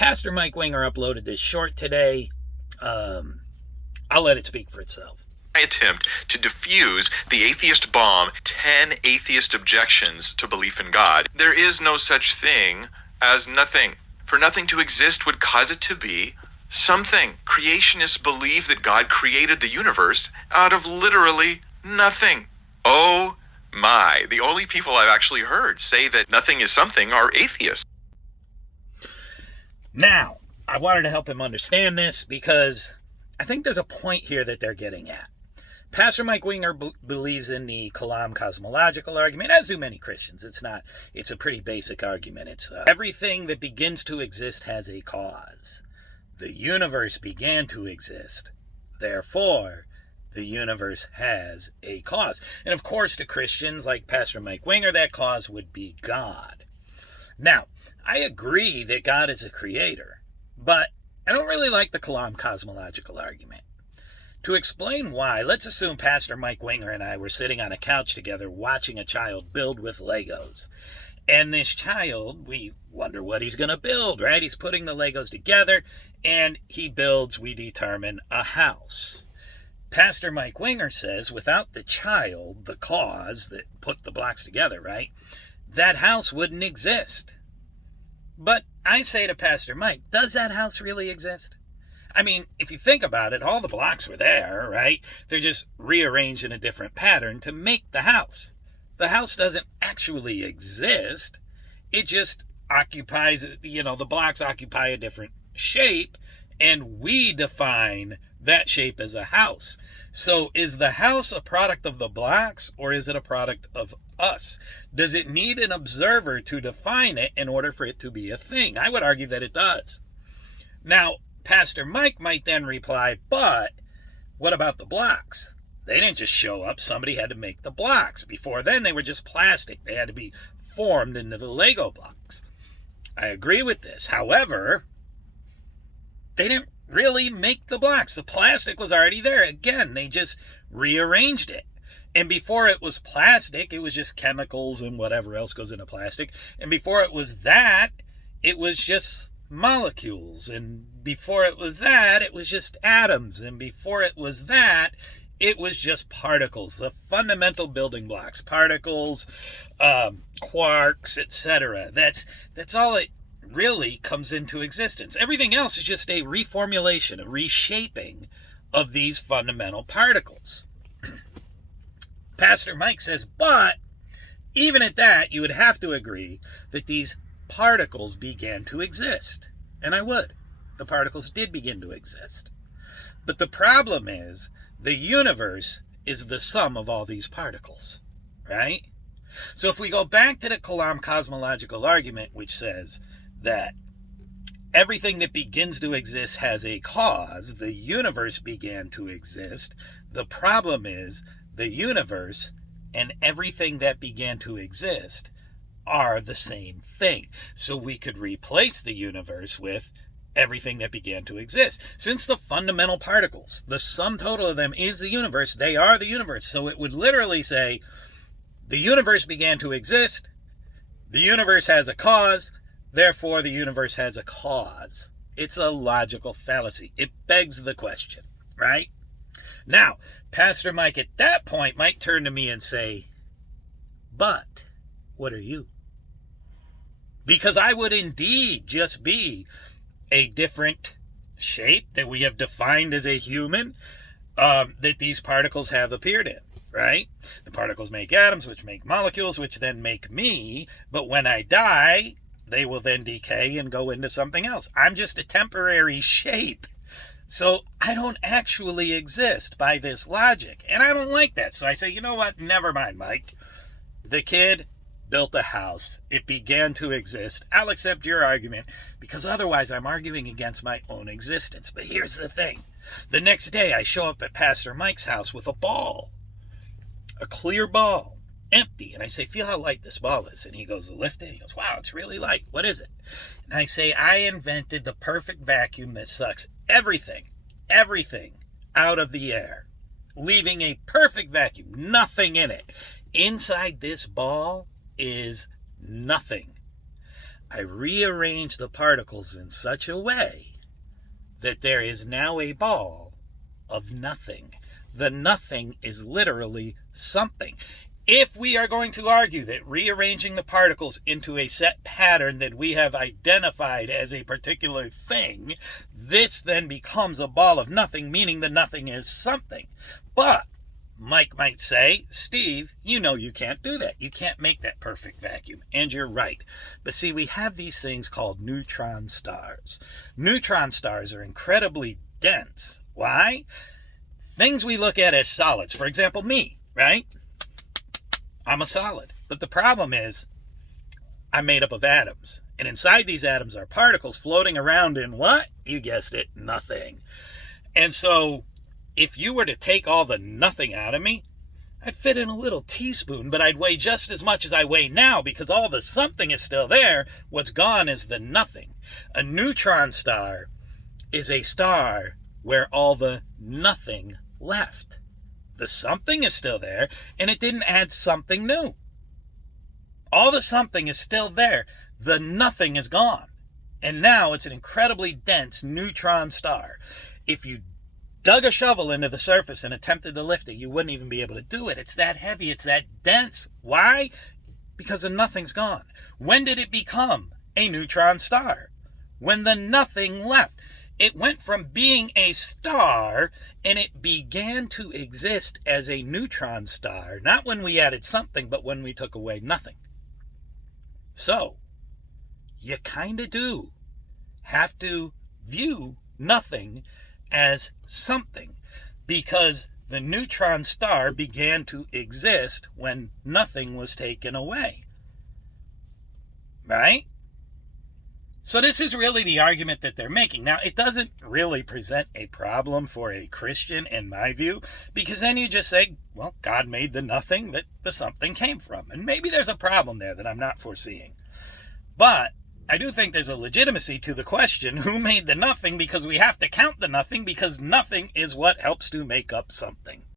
Pastor Mike Winger uploaded this short today. I'll let it speak for itself. I attempt to diffuse the atheist bomb 10 atheist objections to belief in God. There is no such thing as nothing. For nothing to exist would cause it to be something. Creationists believe that God created the universe out of literally nothing. Oh my. The only people I've actually heard say that nothing is something are atheists. Now, I wanted to help him understand this because I think there's a point here that they're getting at. Pastor Mike Winger believes in the Kalam cosmological argument, as do many Christians. It's a pretty basic argument. It's everything that begins to exist has a cause. The universe began to exist. Therefore, the universe has a cause. And of course, to Christians like Pastor Mike Winger, that cause would be God. Now, I agree that God is a creator, but I don't really like the Kalam cosmological argument. To explain why, let's assume Pastor Mike Winger and I were sitting on a couch together watching a child build with Legos. And this child, we wonder what he's going to build, right? He's putting the Legos together, and he builds, we determine, a house. Pastor Mike Winger says without the child, the cause that put the blocks together, right, that house wouldn't exist. But I say to Pastor Mike, does that house really exist? I mean, if you think about it, all the blocks were there, right? They're just rearranged in a different pattern to make the house. The house doesn't actually exist. It just occupies, the blocks occupy a different shape, and we define that shape as a house. So is the house a product of the blocks, or is it a product of us? Does it need an observer to define it in order for it to be a thing? I would argue that it does. Now, Pastor Mike might then reply, but what about the blocks? They didn't just show up. Somebody had to make the blocks. Before then, they were just plastic. They had to be formed into the Lego blocks. I agree with this. However, they didn't really make the blocks. The plastic was already there. Again, they just rearranged it. And before it was plastic, it was just chemicals and whatever else goes into plastic. And before it was that, it was just molecules. And before it was that, it was just atoms. And before it was that, it was just particles, the fundamental building blocks, particles, quarks, etc. That's all it really comes into existence. Everything else is just a reformulation, a reshaping of these fundamental particles. Pastor Mike says, but even at that, you would have to agree that these particles began to exist. And I would. The particles did begin to exist. But the problem is, the universe is the sum of all these particles, right? So if we go back to the Kalam cosmological argument, which says that everything that begins to exist has a cause, the universe began to exist. The problem is, the universe and everything that began to exist are the same thing. So we could replace the universe with everything that began to exist. Since the fundamental particles, the sum total of them is the universe, they are the universe. So it would literally say, the universe began to exist, the universe has a cause, therefore the universe has a cause. It's a logical fallacy. It begs the question, right? Now, Pastor Mike at that point might turn to me and say, but what are you? Because I would indeed just be a different shape that we have defined as a human, that these particles have appeared in, right? The particles make atoms, which make molecules, which then make me, but when I die, they will then decay and go into something else. I'm just a temporary shape. So I don't actually exist by this logic, and I don't like that. So I say, you know what? Never mind, Mike. The kid built a house. It began to exist. I'll accept your argument because otherwise I'm arguing against my own existence. But here's the thing. The next day I show up at Pastor Mike's house with a ball, a clear ball, empty. And I say, feel how light this ball is. And he goes, lift it. He goes, wow, it's really light. What is it? And I say, I invented the perfect vacuum that sucks everything out of the air, leaving a perfect vacuum, nothing in it. Inside this ball is nothing. I rearrange the particles in such a way that there is now a ball of nothing. The nothing is literally something. If we are going to argue that rearranging the particles into a set pattern that we have identified as a particular thing, this then becomes a ball of nothing, meaning the nothing is something. But Mike might say, Steve, you know you can't do that. You can't make that perfect vacuum. And you're right. But see, we have these things called neutron stars. Neutron stars are incredibly dense. Why? Things we look at as solids. For example, me, right? I'm a solid. But the problem is, I'm made up of atoms. And inside these atoms are particles floating around in what? You guessed it, nothing. And so, if you were to take all the nothing out of me, I'd fit in a little teaspoon, but I'd weigh just as much as I weigh now because all the something is still there. What's gone is the nothing. A neutron star is a star where all the nothing left. The something is still there, and it didn't add something new. All the something is still there. The nothing is gone. And now it's an incredibly dense neutron star. If you dug a shovel into the surface and attempted to lift it, you wouldn't even be able to do it. It's that heavy. It's that dense. Why? Because the nothing's gone. When did it become a neutron star? When the nothing left. It went from being a star and it began to exist as a neutron star, not when we added something, but when we took away nothing. So, you kind of do have to view nothing as something because the neutron star began to exist when nothing was taken away. Right? So this is really the argument that they're making. Now, it doesn't really present a problem for a Christian, in my view, because then you just say, well, God made the nothing that the something came from. And maybe there's a problem there that I'm not foreseeing. But I do think there's a legitimacy to the question, who made the nothing? Because we have to count the nothing, because nothing is what helps to make up something.